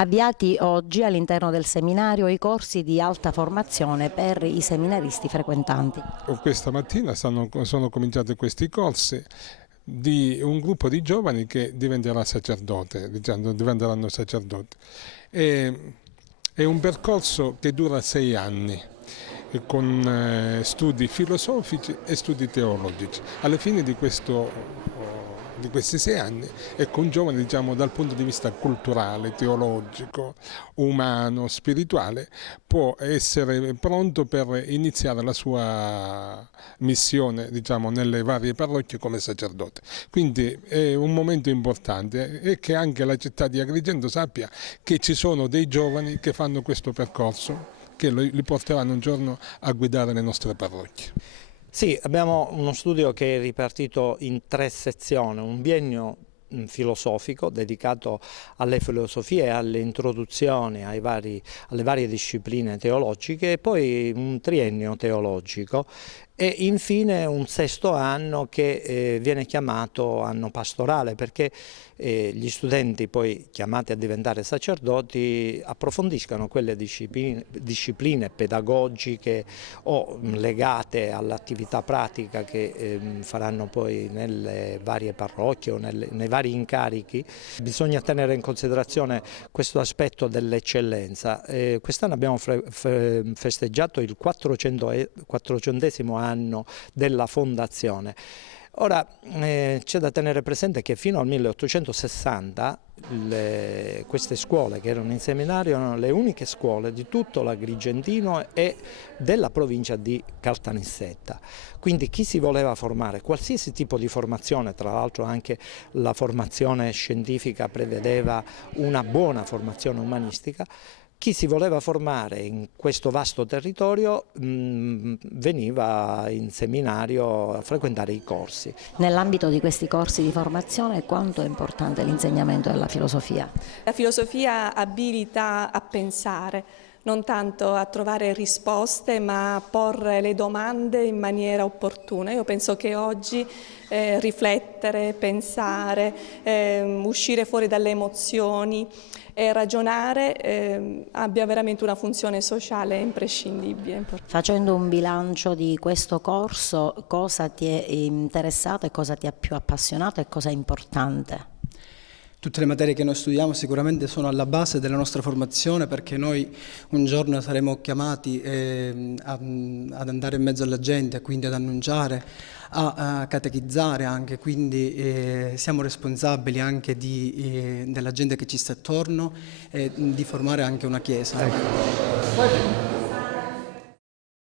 Avviati oggi all'interno del seminario i corsi di alta formazione per i seminaristi frequentanti. Questa mattina sono cominciati questi corsi di un gruppo di giovani che diventeranno sacerdoti. È un percorso che dura 6 anni, con studi filosofici e studi teologici. Alla fine di questi 6 anni, ecco, un giovane, dal punto di vista culturale, teologico, umano, spirituale, può essere pronto per iniziare la sua missione, nelle varie parrocchie come sacerdote. Quindi è un momento importante e che anche la città di Agrigento sappia che ci sono dei giovani che fanno questo percorso, che li porteranno un giorno a guidare le nostre parrocchie. Sì, abbiamo uno studio che è ripartito in 3 sezioni, un biennio filosofico dedicato alle filosofie e alle introduzioni alle varie discipline teologiche, e poi un triennio teologico e infine un 6° anno che viene chiamato anno pastorale, perché gli studenti poi chiamati a diventare sacerdoti approfondiscano quelle discipline pedagogiche o legate all'attività pratica che faranno poi nelle varie parrocchie o nei vari incarichi. Bisogna tenere in considerazione questo aspetto dell'eccellenza. Quest'anno abbiamo festeggiato il 400° anno della fondazione. Ora c'è da tenere presente che fino al 1860 queste scuole che erano in seminario erano le uniche scuole di tutto l'Agrigentino e della provincia di Caltanissetta. Quindi chi si voleva formare, qualsiasi tipo di formazione, tra l'altro anche la formazione scientifica prevedeva una buona formazione umanistica, chi si voleva formare in questo vasto territorio veniva in seminario a frequentare i corsi. Nell'ambito di questi corsi di formazione quanto è importante l'insegnamento della filosofia? La filosofia abilita a pensare, non tanto a trovare risposte, ma a porre le domande in maniera opportuna. Io penso che oggi riflettere, pensare, uscire fuori dalle emozioni e ragionare abbia veramente una funzione sociale imprescindibile. Facendo un bilancio di questo corso, cosa ti è interessato e cosa ti ha più appassionato e cosa è importante? Tutte le materie che noi studiamo sicuramente sono alla base della nostra formazione, perché noi un giorno saremo chiamati ad andare in mezzo alla gente, quindi ad annunciare, a catechizzare anche, quindi siamo responsabili anche della gente che ci sta attorno e di formare anche una chiesa. Ecco.